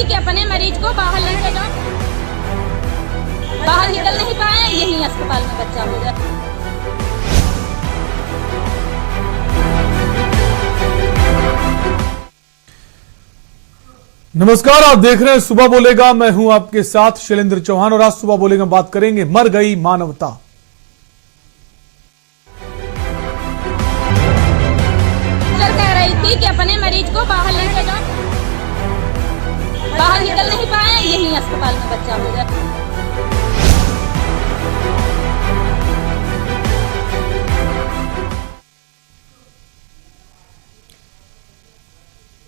थी कि अपने मरीज को बाहर लेके जाओ, बाहर निकल नहीं पाए, यहीं अस्पताल में बच्चा हो जाए। नमस्कार, आप देख रहे हैं सुबह बोलेगा। मैं हूं आपके साथ शैलेंद्र चौहान और आज सुबह बोलेगा बात करेंगे मर गई मानवता। सर कह रही थी कि अपने मरीज को बाहर लेके जाओ, बाहर निकल नहीं पाए, यहीं अस्पताल में बच्चा हो जाए।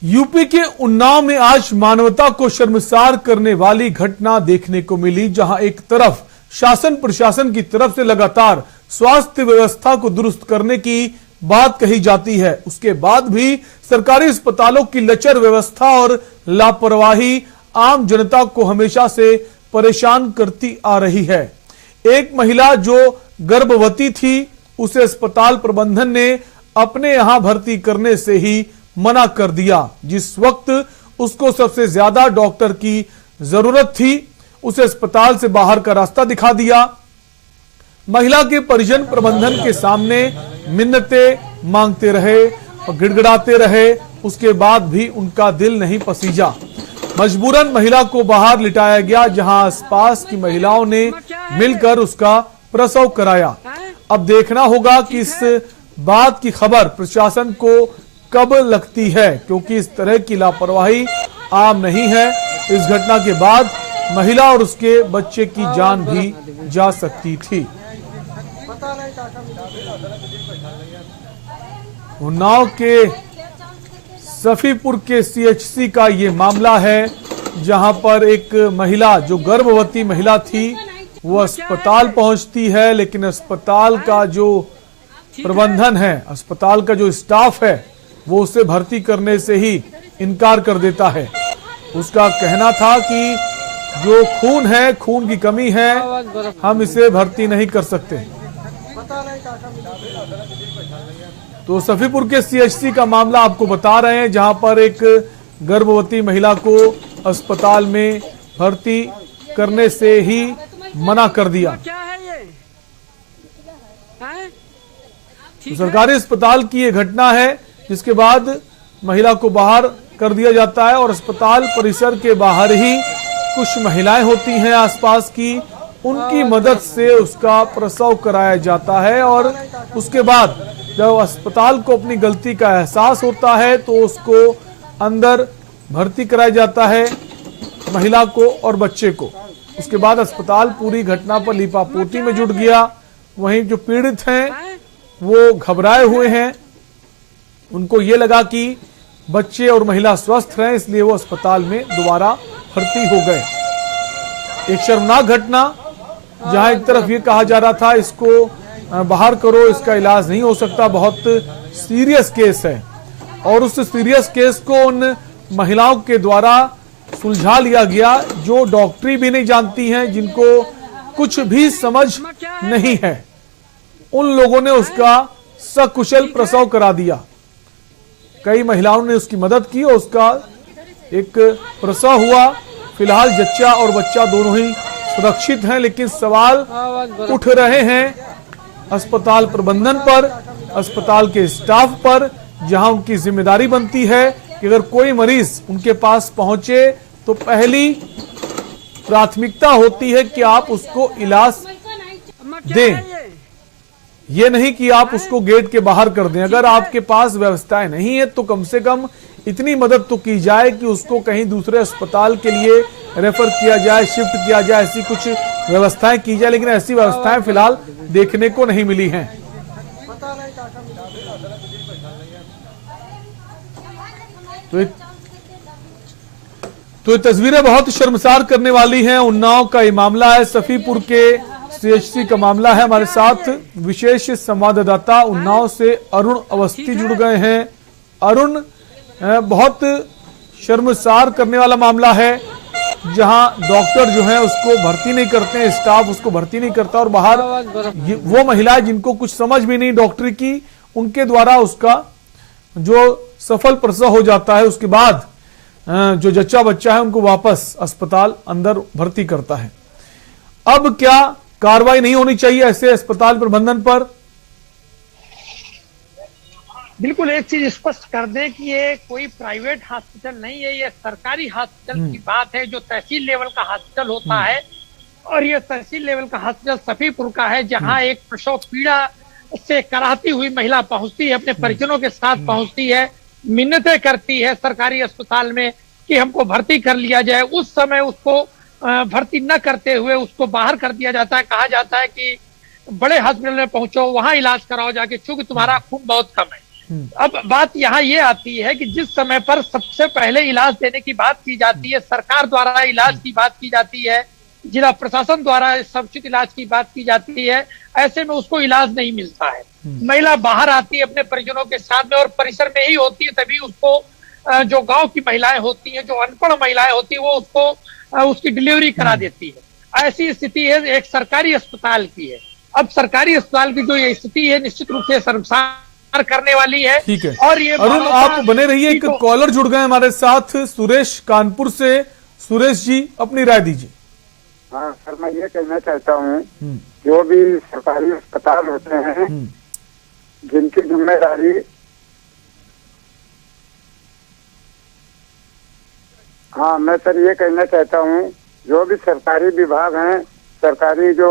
यूपी के उन्नाव में आज मानवता को शर्मसार करने वाली घटना देखने को मिली, जहां एक तरफ शासन प्रशासन की तरफ से लगातार स्वास्थ्य व्यवस्था को दुरुस्त करने की बात कही जाती है, उसके बाद भी सरकारी अस्पतालों की लचर व्यवस्था और लापरवाही आम जनता को हमेशा से परेशान करती आ रही है। एक महिला जो गर्भवती थी, उसे अस्पताल प्रबंधन ने अपने यहां भर्ती करने से ही मना कर दिया। जिस वक्त उसको सबसे ज्यादा डॉक्टर की जरूरत थी, उसे अस्पताल से बाहर का रास्ता दिखा दिया। महिला के परिजन प्रबंधन के सामने मिन्नतें मांगते रहे और गिड़गिड़ाते रहे, उसके बाद भी उनका दिल नहीं पसीजा। मजबूरन महिला को बाहर लिटाया गया, जहां आसपास की महिलाओं ने मिलकर उसका प्रसव कराया। अब देखना होगा कि इस बात की खबर प्रशासन को कब लगती है, क्योंकि इस तरह की लापरवाही आम नहीं है। इस घटना के बाद महिला और उसके बच्चे की जान भी जा सकती थी। उन्नाव के सफीपुर के सीएचसी का ये मामला है, जहां पर एक महिला जो गर्भवती महिला थी वो अस्पताल पहुंचती है, लेकिन अस्पताल का जो प्रबंधन है, अस्पताल का जो स्टाफ है, वो उसे भर्ती करने से ही इनकार कर देता है। उसका कहना था कि जो खून है, खून की कमी है, हम इसे भर्ती नहीं कर सकते। तो सफीपुर के सीएचसी का मामला आपको बता रहे हैं, जहां पर एक गर्भवती महिला को अस्पताल में भर्ती करने से ही मना कर दिया। तो सरकारी अस्पताल की यह घटना है, जिसके बाद महिला को बाहर कर दिया जाता है और अस्पताल परिसर के बाहर ही कुछ महिलाएं होती हैं आसपास की, उनकी मदद से उसका प्रसव कराया जाता है। और उसके बाद जब अस्पताल को अपनी गलती का एहसास होता है तो उसको अंदर भर्ती कराया जाता है, महिला को और बच्चे को। उसके बाद अस्पताल पूरी घटना पर लीपापोती में जुट गया। वहीं जो पीड़ित हैं वो घबराए हुए हैं, उनको ये लगा कि बच्चे और महिला स्वस्थ हैं, इसलिए वो अस्पताल में दोबारा भर्ती हो गए। एक शर्मनाक घटना, जहां एक तरफ ये कहा जा रहा था इसको बाहर करो, इसका इलाज नहीं हो सकता, बहुत सीरियस केस है, और उस सीरियस केस को उन महिलाओं के द्वारा सुलझा लिया गया जो डॉक्टरी भी नहीं जानती हैं, जिनको कुछ भी समझ नहीं है। उन लोगों ने उसका सकुशल प्रसव करा दिया। कई महिलाओं ने उसकी मदद की और उसका एक प्रसव हुआ। फिलहाल जच्चा और बच्चा दोनों ही सुरक्षित हैं, लेकिन सवाल उठ रहे हैं अस्पताल प्रबंधन पर, अस्पताल के स्टाफ पर, जहां उनकी जिम्मेदारी बनती है कि अगर कोई मरीज उनके पास पहुंचे तो पहली प्राथमिकता होती है कि आप उसको इलाज दें, ये नहीं कि आप उसको गेट के बाहर कर दें। अगर आपके पास व्यवस्थाएं नहीं है तो कम से कम इतनी मदद तो की जाए कि उसको कहीं दूसरे अस्पताल के लिए रेफर किया जाए, शिफ्ट किया जाए, ऐसी कुछ व्यवस्थाएं की जाए, लेकिन ऐसी व्यवस्थाएं फिलहाल देखने को नहीं मिली हैं। तो ये तस्वीरें बहुत शर्मसार करने वाली हैं। उन्नाव का ये मामला है, सफीपुर के सीएचसी का मामला है। हमारे साथ विशेष संवाददाता उन्नाव से अरुण अवस्थी जुड़ गए हैं। अरुण, बहुत शर्मसार करने वाला मामला है, जहां डॉक्टर जो है उसको भर्ती नहीं करते हैं, स्टाफ उसको भर्ती नहीं करता, और बाहर वो महिलाएं जिनको कुछ समझ भी नहीं डॉक्टरी की, उनके द्वारा उसका जो सफल प्रसव हो जाता है। उसके बाद जो जच्चा बच्चा है उनको वापस अस्पताल अंदर भर्ती करता है। अब क्या कार्रवाई नहीं होनी चाहिए ऐसे अस्पताल प्रबंधन पर? बिल्कुल, एक चीज स्पष्ट कर दें कि ये कोई प्राइवेट हॉस्पिटल नहीं है, ये सरकारी हॉस्पिटल की बात है, जो तहसील लेवल का हॉस्पिटल होता है। और ये तहसील लेवल का हॉस्पिटल सफीपुर का है, जहां एक प्रसव पीड़ा से कराती हुई महिला पहुंचती है, अपने परिजनों के साथ पहुंचती है, मिन्नतें करती है सरकारी अस्पताल में कि हमको भर्ती कर लिया जाए। उस समय उसको भर्ती न करते हुए उसको बाहर कर दिया जाता है, कहा जाता है कि बड़े हॉस्पिटल में पहुंचो, वहां इलाज कराओ जाके, चूंकि तुम्हारा खून बहुत कम है। अब बात यहाँ ये आती है कि जिस समय पर सबसे पहले इलाज देने की बात की जाती है, सरकार द्वारा इलाज की बात की जाती है, जिला प्रशासन द्वारा समुचित इलाज की बात की जाती है, ऐसे में उसको इलाज नहीं मिलता है। महिला बाहर आती है अपने परिजनों के साथ में और परिसर में ही होती है, तभी उसको जो गांव की महिलाएं होती हैं, जो अनपढ़ महिलाएं होती है, वो उसको उसकी डिलीवरी करा देती है। ऐसी स्थिति है एक सरकारी अस्पताल की है। अब सरकारी अस्पताल की जो ये स्थिति है निश्चित रूप से शर्मसार करने वाली है। ठीक है, और ये अरुण आप बने रहिए, एक कॉलर जुड़ गए हमारे साथ, सुरेश कानपुर से। सुरेश जी अपनी राय दीजिए। हाँ सर, मैं ये कहना चाहता हूँ, जो भी सरकारी अस्पताल होते हैं जिनकी जिम्मेदारी, हाँ मैं सर ये कहना चाहता हूँ, जो भी सरकारी विभाग हैं, सरकारी जो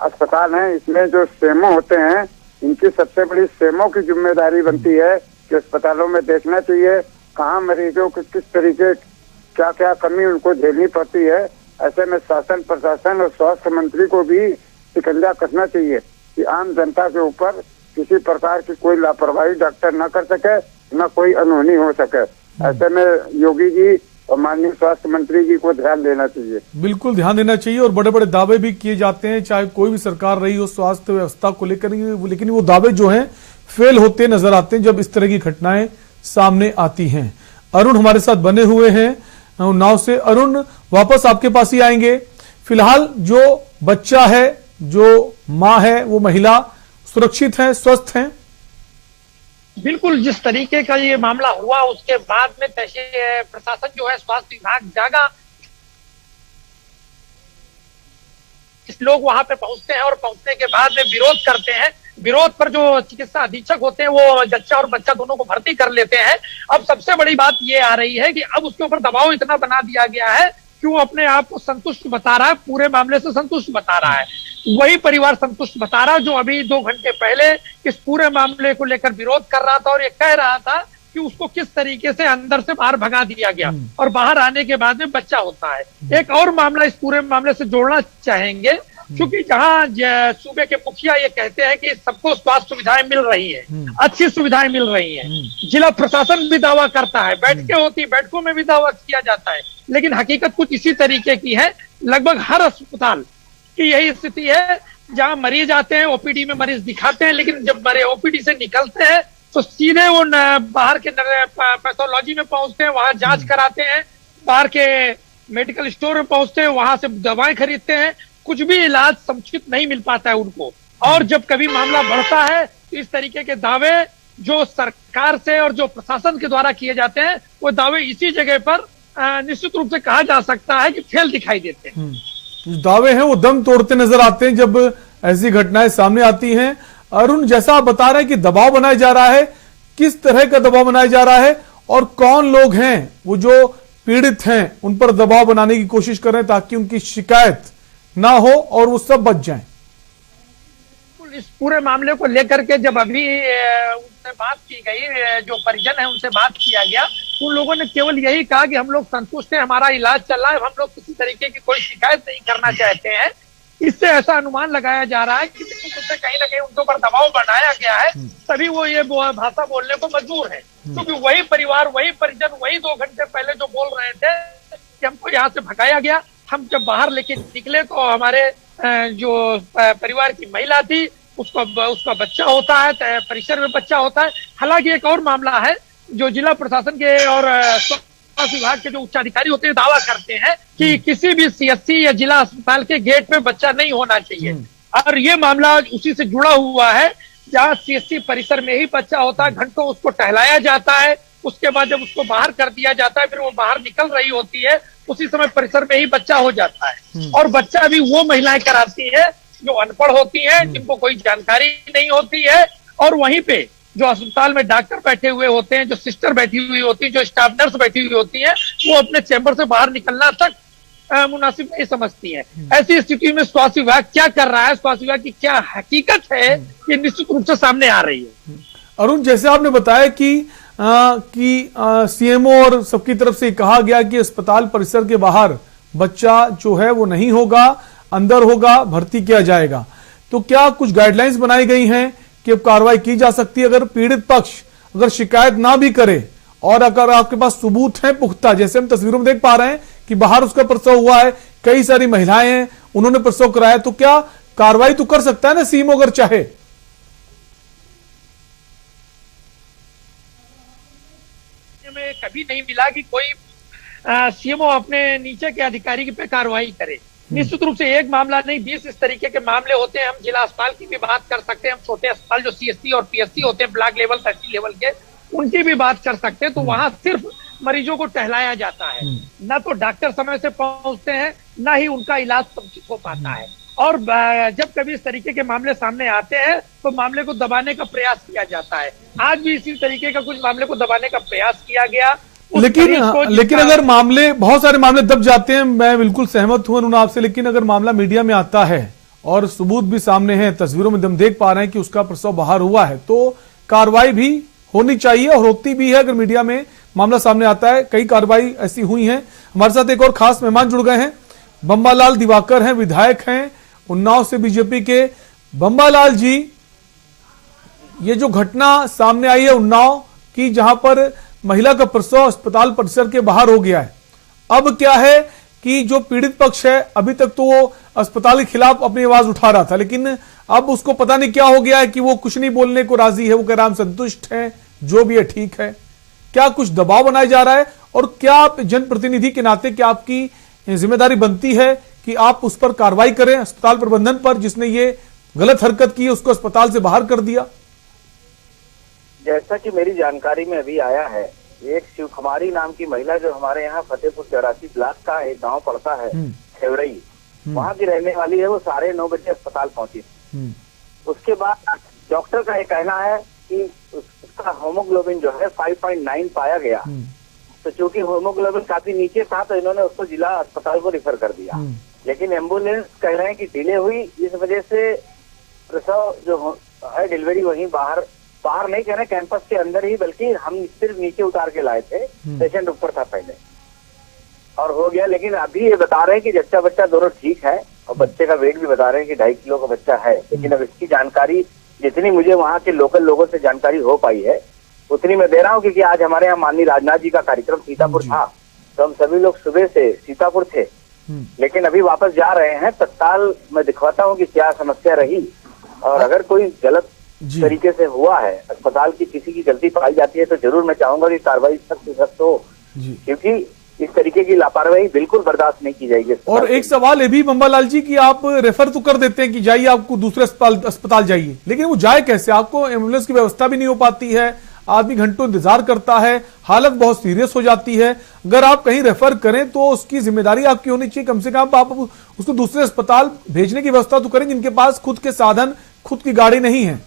अस्पताल हैं, इसमें जो सेमो होते हैं, इनकी सबसे बड़ी सेमो की जिम्मेदारी बनती है कि अस्पतालों में देखना चाहिए कहाँ मरीजों को किस तरीके क्या क्या कमी उनको झेलनी पड़ती है। ऐसे में शासन प्रशासन और स्वास्थ्य मंत्री को भी शिकंजा कसना चाहिए कि आम जनता के ऊपर किसी प्रकार की कोई लापरवाही डॉक्टर न कर सके, न कोई अनहोनी हो सके। ऐसे में योगी जी और माननीय स्वास्थ्य मंत्री जी को ध्यान देना चाहिए। बिल्कुल ध्यान देना चाहिए, और बड़े बड़े दावे भी किए जाते हैं, चाहे कोई भी सरकार रही हो स्वास्थ्य व्यवस्था को लेकर, लेकिन वो दावे जो हैं फेल होते नजर आते हैं जब इस तरह की घटनाएं सामने आती हैं। अरुण हमारे साथ बने हुए हैं उन्नाव से। अरुण, वापस आपके पास ही आएंगे। फिलहाल जो बच्चा है, जो माँ है, वो महिला सुरक्षित है, स्वस्थ है? बिल्कुल, जिस तरीके का ये मामला हुआ उसके बाद में तहसील प्रशासन जो है, स्वास्थ्य विभाग जागा, लोग वहां पे पहुंचते हैं और पहुंचने के बाद में विरोध करते हैं। विरोध पर जो चिकित्सा अधीक्षक होते हैं वो जच्चा और बच्चा दोनों को भर्ती कर लेते हैं। अब सबसे बड़ी बात ये आ रही है कि अब उसके ऊपर दबाव इतना बना दिया गया है कि वो अपने आप को संतुष्ट बता रहा है, पूरे मामले से संतुष्ट बता रहा है। वही परिवार संतुष्ट बता रहा है जो अभी 2 घंटे पहले इस पूरे मामले को लेकर विरोध कर रहा था और ये कह रहा था कि उसको किस तरीके से अंदर से बाहर भगा दिया गया और बाहर आने के बाद में बच्चा होता है। एक और मामला इस पूरे मामले से जोड़ना चाहेंगे, क्योंकि जहां सूबे के मुखिया ये कहते हैं कि सबको स्वास्थ्य सुविधाएं मिल रही है, अच्छी सुविधाएं मिल रही हैं, जिला प्रशासन भी दावा करता है, बैठकें होती, बैठकों में भी दावा किया जाता है, लेकिन हकीकत कुछ इसी तरीके की है। लगभग हर अस्पताल की यही स्थिति है, जहां मरीज आते हैं, ओपीडी में मरीज दिखाते हैं, लेकिन जब ओपीडी से निकलते हैं तो सीधे वो बाहर के पैथोलॉजी में पहुंचते हैं, वहां जांच कराते हैं, बाहर के मेडिकल स्टोर में पहुंचते हैं, वहां से दवाएं खरीदते हैं, कुछ भी इलाज समुचित नहीं मिल पाता है उनको। और जब कभी मामला बढ़ता है तो इस तरीके के दावे जो सरकार से और जो प्रशासन के द्वारा किए जाते हैं, वो दावे इसी जगह पर निश्चित रूप से कहा जा सकता है कि फेल दिखाई देते हैं। जो दावे हैं वो दम तोड़ते नजर आते हैं जब ऐसी घटनाएं सामने आती हैं। अरुण, जैसा आप बता रहे हैं कि दबाव बनाया जा रहा है, किस तरह का दबाव बनाया जा रहा है और कौन लोग हैं वो जो पीड़ित हैं उन पर दबाव बनाने की कोशिश कर रहे हैं ताकि उनकी शिकायत ना हो और वो सब बच जाएं? इस पूरे मामले को लेकर के जब अभी उनसे बात की गई, जो परिजन है उनसे बात किया गया, उन लोगों ने केवल यही कहा कि हम लोग संतुष्ट हैं, हमारा इलाज चल रहा है, हम लोग किसी तरीके की कोई शिकायत नहीं करना चाहते हैं। इससे ऐसा अनुमान लगाया जा रहा है कि कहीं ना कहीं उनके ऊपर दबाव बनाया गया है, तभी वो ये भाषा बोलने को मजबूर है। क्योंकि वही परिवार, वही परिजन, वही 2 घंटे पहले जो बोल रहे थे कि हमको यहाँ से भगाया गया, हम जब बाहर लेके निकले तो हमारे जो परिवार की महिला थी उसका बच्चा होता है, परिसर में बच्चा होता है। हालांकि एक और मामला है जो जिला प्रशासन के और स्वास्थ्य विभाग के जो उच्चाधिकारी होते हैं दावा करते हैं कि किसी भी सीएचसी या जिला अस्पताल के गेट पे बच्चा नहीं होना चाहिए, और ये मामला उसी से जुड़ा हुआ है जहाँ सीएचसी परिसर में ही बच्चा होता है, घंटों उसको टहलाया जाता है, उसके बाद जब उसको बाहर कर दिया जाता है, फिर वो बाहर निकल रही होती है, उसी समय परिसर में ही बच्चा हो जाता है। और बच्चा भी वो महिलाएं कराती है जो अनपढ़ होती है, जिनको कोई जानकारी नहीं होती है, और वहीं पे जो अस्पताल में डॉक्टर बैठे हुए होते हैं, जो सिस्टर बैठी हुई होती है, जो स्टाफ नर्स बैठी हुई होती है, वो अपने चैम्बर से बाहर निकलना तक मुनासिब नहीं समझती है। ऐसी स्थिति में स्वास्थ्य विभाग क्या कर रहा है, स्वास्थ्य विभाग की क्या हकीकत है, ये निश्चित रूप से सामने आ रही है। अरुण, जैसे आपने बताया कि सीएमओ और सबकी तरफ से कहा गया कि अस्पताल परिसर के बाहर बच्चा जो है वो नहीं होगा, अंदर होगा, भर्ती किया जाएगा, तो क्या कुछ गाइडलाइंस बनाई गई हैं कि अब कार्रवाई की जा सकती है अगर पीड़ित पक्ष अगर शिकायत ना भी करे और अगर आपके पास सबूत है पुख्ता, जैसे हम तस्वीरों में देख पा रहे हैं कि बाहर उसका प्रसव हुआ है, कई सारी महिलाएं हैं, उन्होंने प्रसव कराया, तो क्या कार्रवाई तो कर सकता है ना सीएमओ अगर चाहे? में कभी नहीं मिला कि कोई सीएमओ अपने नीचे के अधिकारी पे कार्रवाई करे। निश्चित रूप से एक मामला नहीं, 20 इस तरीके के मामले होते हैं। हम जिला अस्पताल की भी बात कर सकते हैं, हम छोटे अस्पताल जो सीएससी और पीएससी होते हैं ब्लॉक लेवल तहसील लेवल के, उनकी भी बात कर सकते हैं। तो वहां सिर्फ मरीजों को टहलाया जाता है, ना तो डॉक्टर समय से पहुंचते हैं, ना ही उनका इलाज समुचित हो पाता है। और जब कभी इस तरीके के मामले सामने आते हैं तो मामले को दबाने का प्रयास किया जाता है। आज भी इसी तरीके का कुछ मामले को दबाने का प्रयास किया गया। लेकिन अगर मामले, बहुत सारे मामले दब जाते हैं, मैं बिल्कुल सहमत हूं अरुण आपसे, लेकिन अगर मामला मीडिया में आता है और सबूत भी सामने है, तस्वीरों में हम देख पा रहे हैं कि उसका प्रसव बाहर हुआ है, तो कार्रवाई भी होनी चाहिए और होती भी है। अगर मीडिया में मामला सामने आता है, कई कार्रवाई ऐसी हुई है। हमारे साथ एक और खास मेहमान जुड़ गए हैं, बम्बालाल दिवाकर हैं, विधायक हैं उन्नाव से बीजेपी के। बम्बालाल जी, ये जो घटना सामने आई है उन्नाव की, जहां पर महिला का प्रसव अस्पताल परिसर के बाहर हो गया है, अब क्या है कि जो पीड़ित पक्ष है, अभी तक तो वो अस्पताल के खिलाफ अपनी आवाज उठा रहा था, लेकिन अब उसको पता नहीं क्या हो गया है कि वो कुछ नहीं बोलने को राजी है, वो कह रहा हम संतुष्ट हैं, जो भी है ठीक है। क्या कुछ दबाव बनाया जा रहा है, और क्या आप जनप्रतिनिधि के नाते क्या आपकी जिम्मेदारी बनती है कि आप उस पर कार्रवाई करें, अस्पताल प्रबंधन पर जिसने ये गलत हरकत की, उसको अस्पताल से बाहर कर दिया? जैसा कि मेरी जानकारी में अभी आया है, एक शिवकुमारी नाम की महिला जो हमारे यहाँ फतेहपुर 84 ब्लॉक का एक गांव पड़ता है खेवड़ई, वहाँ की रहने वाली है, वो 9:30 बजे अस्पताल पहुंची। उसके बाद डॉक्टर का ये कहना है कि उसका होमोग्लोबिन जो है 5.9 पाया गया, तो चूंकि होमोग्लोबिन काफी नीचे था तो इन्होंने उसको जिला अस्पताल को रिफर कर दिया। लेकिन एम्बुलेंस कह रहे हैं कि डिले हुई, इस वजह से प्रसव जो है डिलीवरी वहीं बाहर नहीं कह रहे कैंपस के अंदर ही, बल्कि हम सिर्फ नीचे उतार के लाए थे, पेशेंट ऊपर था पहले और हो गया। लेकिन अभी ये बता रहे हैं कि जच्चा बच्चा दोनों ठीक है और बच्चे का वेट भी बता रहे हैं कि 2.5 किलो का बच्चा है। लेकिन अब इसकी जानकारी जितनी मुझे वहाँ के लोकल लोगों से जानकारी हो पाई है उतनी मैं दे रहा हूँ, क्योंकि आज हमारे यहाँ माननीय राजनाथ जी का कार्यक्रम सीतापुर था, तो हम सभी लोग सुबह से सीतापुर थे, लेकिन अभी वापस जा रहे हैं। तत्काल मैं दिखवाता हूँ कि क्या समस्या रही, और अगर कोई गलत तरीके से हुआ है, अस्पताल की किसी की गलती पाई जाती है, तो जरूर मैं चाहूंगा कि कार्रवाई सख्त से सख्त हो, क्योंकि इस तरीके की लापरवाही बिल्कुल बर्दाश्त नहीं की जाएगी। और एक सवाल ये भी बम्बालाल जी कि आप रेफर तो कर देते हैं कि जाइए, आपको दूसरे अस्पताल जाइए, लेकिन वो जाए कैसे? आपको एम्बुलेंस की व्यवस्था भी नहीं हो पाती है, आदमी घंटों इंतजार करता है, हालत बहुत सीरियस हो जाती है। अगर आप कहीं रेफर करें तो उसकी जिम्मेदारी आपकी होनी चाहिए, कम से कम आप उसको दूसरे अस्पताल भेजने की व्यवस्था तो करें जिनके पास खुद के साधन, खुद की गाड़ी नहीं है।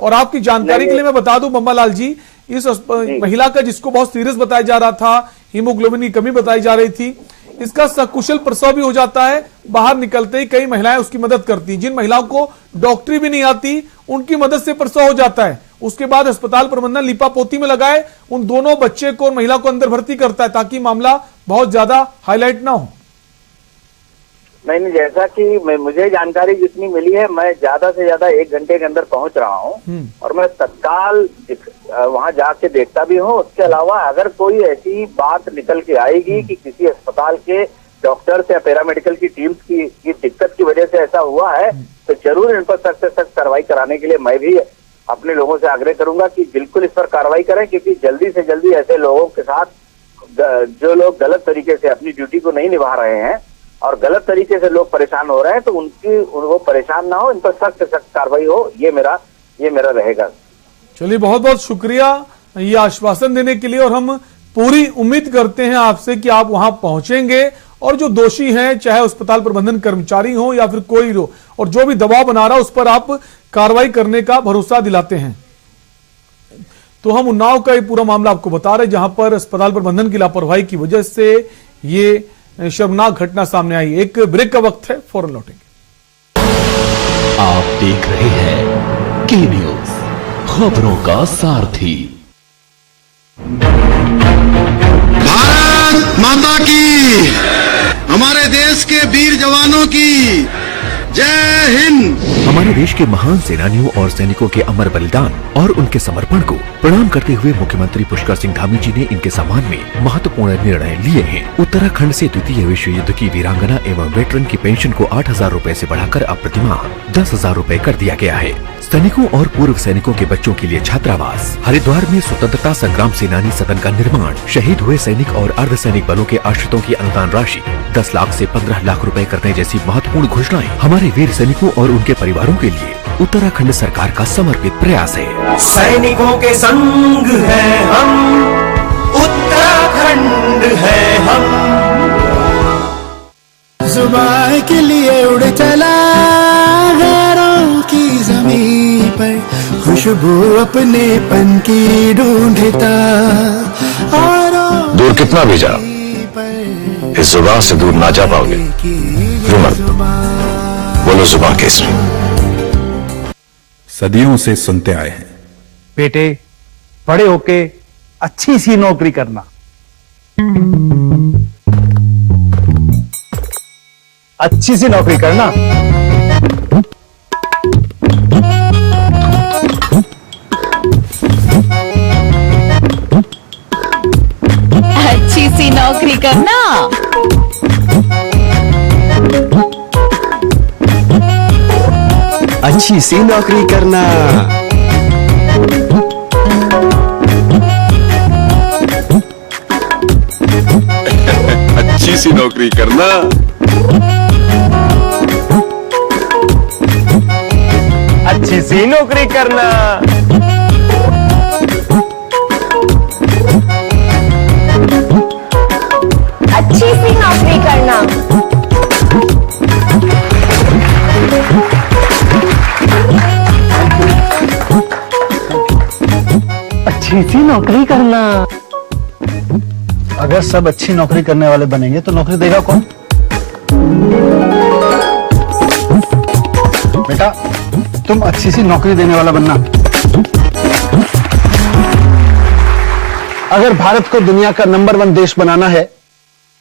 और आपकी जानकारी के लिए मैं बता दूं बम्बालाल जी, इस महिला का जिसको बहुत सीरियस बताया जा रहा था, हीमोग्लोबिन की कमी बताई जा रही थी, इसका सकुशल प्रसव भी हो जाता है। बाहर निकलते ही कई महिलाएं उसकी मदद करती हैं, जिन महिलाओं को डॉक्टरी भी नहीं आती उनकी मदद से प्रसव हो जाता है। उसके बाद अस्पताल प्रबंधन लिपापोती में लगाए उन दोनों बच्चे को और महिला को अंदर भर्ती करता है, ताकि मामला बहुत ज्यादा हाईलाइट ना हो। नहीं, जैसा कि मुझे जानकारी जितनी मिली है, मैं ज्यादा से ज्यादा 1 घंटे के अंदर पहुंच रहा हूं और मैं तत्काल वहां जाके देखता भी हूं। उसके अलावा अगर कोई ऐसी बात निकल के आएगी कि किसी अस्पताल के डॉक्टर्स या पैरामेडिकल की टीम्स की दिक्कत की वजह से ऐसा हुआ है, तो जरूर इन पर सख्त से सख्त कार्रवाई कराने के लिए मैं भी अपने लोगों से आग्रह करूंगा कि बिल्कुल इस पर कार्रवाई करें, क्योंकि जल्दी से जल्दी ऐसे लोगों के साथ जो लोग गलत तरीके से अपनी ड्यूटी को नहीं निभा रहे हैं और गलत तरीके से लोग परेशान हो रहे हैं, तो वो परेशान ना हो, इन पर सख्त से सख्त कार्रवाई हो, ये मेरा रहेगा। चलिए, बहुत बहुत शुक्रिया ये आश्वासन देने के लिए और हम पूरी उम्मीद करते हैं आपसे कि आप वहां पहुंचेंगे और जो दोषी हैं, चाहे अस्पताल प्रबंधन कर्मचारी हो या फिर कोई हो, और जो भी दबाव बना रहा है उस पर आप कार्रवाई करने का भरोसा दिलाते हैं। तो हम उन्नाव का ये पूरा मामला आपको बता रहे, जहां पर अस्पताल प्रबंधन की लापरवाही की वजह से ये शर्मनाक घटना सामने आई। एक ब्रेक का वक्त है, फौरन लौटेंगे। आप देख रहे हैं के न्यूज, खबरों का सारथी। भारत माता की, हमारे देश के वीर जवानों की जय हिंद। हमारे देश के महान सेनानियों और सैनिकों के अमर बलिदान और उनके समर्पण को प्रणाम करते हुए मुख्यमंत्री पुष्कर सिंह धामी जी ने इनके सम्मान में महत्वपूर्ण निर्णय लिए हैं। उत्तराखंड से द्वितीय विश्व युद्ध की वीरांगना एवं वेटरन की पेंशन को 8,000 रूपए से बढ़ाकर अब प्रतिमाह 10,000 रूपए कर दिया गया है। सैनिकों और पूर्व सैनिकों के बच्चों के लिए छात्रावास। हरिद्वार में स्वतंत्रता संग्राम सेनानी सदन का निर्माण। शहीद हुए सैनिक और अर्धसैनिक बलों के आश्रितों की अनुदान राशि 10 लाख से 15 लाख रुपए करने जैसी महत्वपूर्ण घोषणाएं हमारे वीर सैनिकों और उनके परिवारों के लिए उत्तराखंड सरकार का समर्पित प्रयास है। सैनिकों के संग है हम, उत्तराखंड है हम। जुबान के लिए उड़ चला गैरों की जमीन पर, खुशबू अपने पन की ढूंढता। दूर कितना भी जा, इस जुबान से दूर ना जा पाओगे। बोलो जुबान केसरी। सदियों से सुनते आए हैं, बेटे बड़े होके अच्छी सी नौकरी करना, अच्छी सी नौकरी करना। अच्छी सी नौकरी करना। अच्छी सी नौकरी करना। अच्छी सी नौकरी करना। अच्छी सी नौकरी करना। अच्छी सी नौकरी करना। अच्छी सी नौकरी करना। अगर सब अच्छी नौकरी करने वाले बनेंगे तो नौकरी देगा कौन? बेटा तुम अच्छी सी नौकरी देने वाला बनना। अगर भारत को दुनिया का नंबर 1 देश बनाना है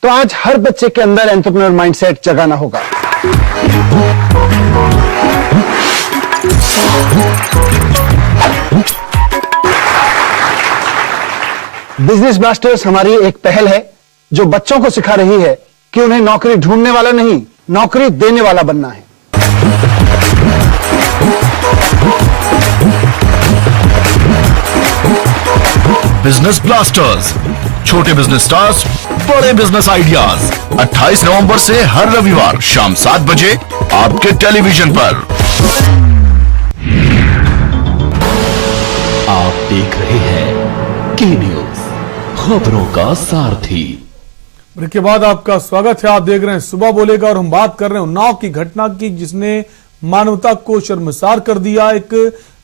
तो आज हर बच्चे के अंदर एंटरप्रेन्योर माइंडसेट जगाना होगा। बिजनेस ब्लास्टर्स हमारी एक पहल है जो बच्चों को सिखा रही है कि उन्हें नौकरी ढूंढने वाला नहीं, नौकरी देने वाला बनना है। बिजनेस ब्लास्टर्स, छोटे बिजनेस स्टार्स, बड़े बिजनेस आइडियाज। 28 नवंबर से हर रविवार शाम 7 बजे आपके टेलीविजन पर। आप देख रहे हैं के न्यूज, खबरों का सारथी। ब्रेक के बाद आपका स्वागत है। आप देख रहे हैं सुबह बोलेगा और हम बात कर रहे हैं उन्नाव की घटना की, जिसने मानवता को शर्मसार कर दिया। एक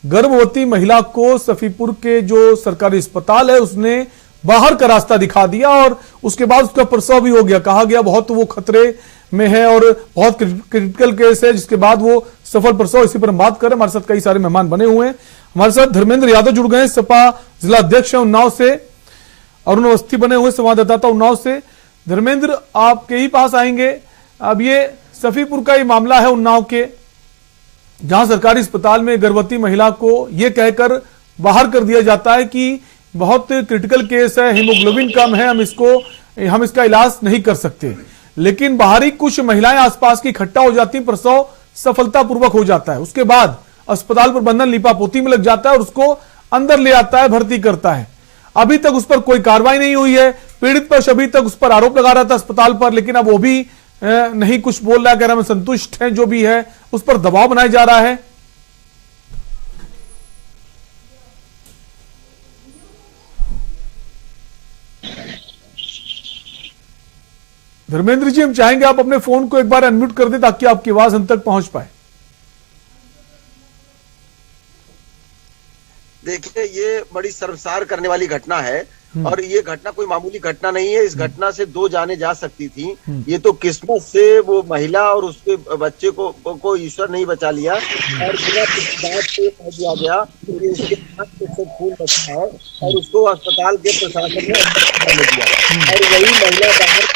गर्भवती महिला को सफीपुर के जो सरकारी अस्पताल है उसने बाहर का रास्ता दिखा दिया और उसके बाद उसका प्रसव भी हो गया। कहा गया बहुत वो खतरे में है और बहुत क्रिटिकल केस है, जिसके बाद वो सफल प्रसव। इसी पर हम बात करें, हमारे साथ कई सारे मेहमान बने हुए हैं। हमारे साथ धर्मेंद्र यादव जुड़ गए, सपा जिला अध्यक्ष है उन्नाव से। अरुण अवस्थी बने हुए संवाददाता उन्नाव से। धर्मेंद्र, आपके ही पास आएंगे। अब ये सफीपुर का ही मामला है उन्नाव के, जहां सरकारी अस्पताल में गर्भवती महिला को यह कहकर बाहर कर दिया जाता है कि बहुत क्रिटिकल केस है, हीमोग्लोबिन कम है, हम इसका इलाज नहीं कर सकते। लेकिन बाहरी कुछ महिलाएं आसपास की इकट्ठा हो जाती, प्रसव सफलतापूर्वक हो जाता है। उसके बाद अस्पताल प्रबंधन लीपापोती में लग जाता है और उसको अंदर ले आता है, भर्ती करता है। अभी तक उस पर कोई कार्रवाई नहीं हुई है। पीड़ित पक्ष अभी तक उस पर आरोप लगा रहा था अस्पताल पर, लेकिन अब वो भी नहीं कुछ बोल रहा है, कह रहा है मैं संतुष्ट है, जो भी है उस पर दबाव बनाया जा रहा है। धर्मेंद्र जी, हम चाहेंगे आप अपने फोन को एक बार अनम्यूट कर दें ताकि आपकी आवाज हम तक पहुंच पाए। देखिए, ये बड़ी शर्मसार करने वाली घटना है और ये घटना कोई मामूली घटना नहीं है। इस घटना से 2 जाने जा सकती थी। ये तो किस्मत से वो महिला और उसके बच्चे को ईश्वर नहीं बचा लिया और बिना बात से कह दिया गया कि इसके हाथ से खून बचा है और उसको अस्पताल के प्रशासन ने अंदर दिया और वही महिला बाहर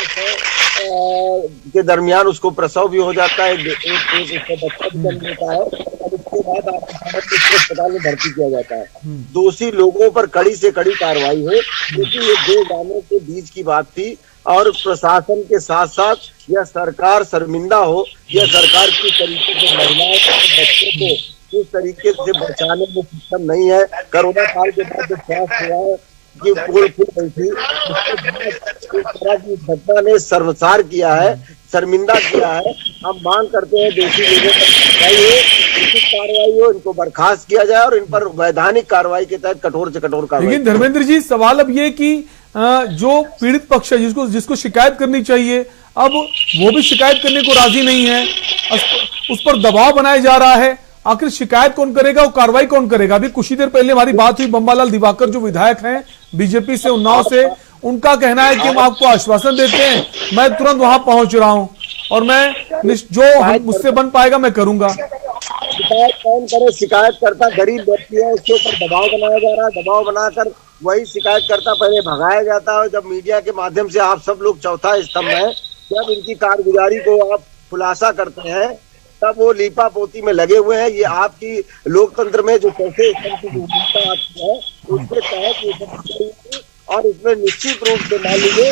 के दरमियान उसको प्रसव भी हो जाता है, एक बच्चा भी जन्म लेता है और उसके बाद अस्पताल में भर्ती किया जाता है। दोषी लोगों पर कड़ी से कड़ी कार्रवाई हो, क्योंकि ये 2 गानों के बीच की बात थी और प्रशासन के साथ साथ यह सरकार शर्मिंदा हो, यह सरकार किस तरीके से महिलाओं और बच्चों को किस तरीके से बचाने में सक्षम नहीं है। कोरोना काल के बाद जो स्वास्थ्य हुआ है कि पोल खुल गई थी, इस तरह की घटना ने शर्मसार किया है, शर्मिंदा किया है। हम मांग करते हैं दोषी लोगों पर कार्रवाई हो, इनको बर्खास्त किया जाए और इन पर वैधानिक कार्रवाई के तहत कठोर से कठोर कार्रवाई। लेकिन धर्मेंद्र जी, सवाल अब ये कि जो पीड़ित पक्ष है, जिसको शिकायत करनी चाहिए, अब वो भी शिकायत करने को राजी नहीं है, उस पर दबाव बनाया जा रहा है। आखिर शिकायत कौन करेगा और कार्रवाई कौन करेगा? अभी कुछ ही देर पहले हमारी बात हुई बम्बालाल दिवाकर, जो विधायक हैं बीजेपी से उन्नाव से, उनका कहना है कि हम आपको आश्वासन देते हैं, मैं तुरंत वहां पहुंच रहा हूं और मैं जो मुझसे बन पाएगा मैं करूंगा। शिकायत कौन करे? शिकायत करता गरीब व्यक्ति है, उसके ऊपर दबाव बनाया जा रहा है। दबाव बनाकर वही शिकायत करता पहले भगाया जाता है। जब मीडिया के माध्यम से आप सब लोग चौथा स्तंभ है, जब इनकी कारगुजारी को आप खुलासा करते हैं तब वो लीपा पोती में लगे हुए हैं। ये आपकी लोकतंत्र में जो कैसे भूमिका आती है उसके तहत ये सब और इसमें निश्चित रूप से मान लीजिए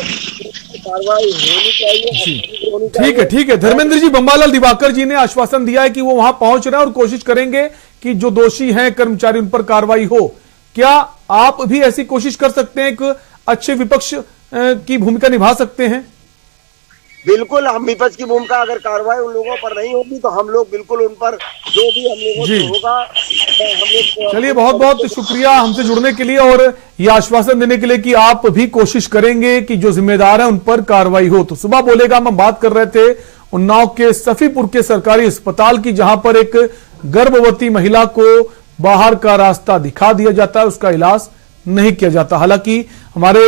कार्रवाई होनी चाहिए। ठीक है धर्मेंद्र जी, बम्बालाल दिवाकर जी ने आश्वासन दिया है कि वो वहां पहुंच रहे हैं और कोशिश करेंगे कि जो दोषी हैं कर्मचारी उन पर कार्रवाई हो। क्या आप भी ऐसी कोशिश कर सकते हैं, एक अच्छे विपक्ष की भूमिका निभा सकते हैं? बिल्कुल, हम विपक्ष की भूमिका, अगर कार्रवाई उन लोगों पर नहीं होगी तो हम लोग बिल्कुल उन पर जो भी हम लोगों से होगा हम लोग। चलिए, बहुत बहुत शुक्रिया हमसे जुड़ने के लिए और ये आश्वासन देने के लिए कि आप भी कोशिश करेंगे कि जो जिम्मेदार है उन पर कार्रवाई हो। तो सुबह बोलेगा हम बात कर रहे थे उन्नाव के सफीपुर के सरकारी अस्पताल की, जहां पर एक गर्भवती महिला को बाहर का रास्ता दिखा दिया जाता है, उसका इलाज नहीं किया जाता। हालांकि हमारे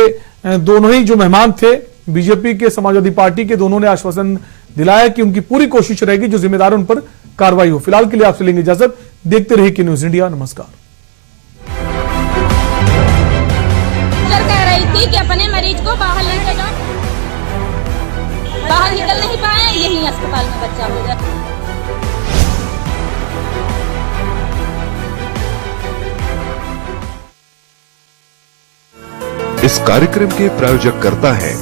दोनों ही जो मेहमान थे बीजेपी के, समाजवादी पार्टी के, दोनों ने आश्वासन दिलाया कि उनकी पूरी कोशिश रहेगी जो जिम्मेदार उन पर कार्रवाई हो। फिलहाल के लिए आपसे लेंगे इजाजत। देखते रहिए कि न्यूज इंडिया। नमस्कार। कह रही थी कि अपने मरीज को बाहर लेके जाओ, बाहर निकल नहीं पाए, यही अस्पताल में बच्चा हो जाए। इस कार्यक्रम के प्रायोजक करता है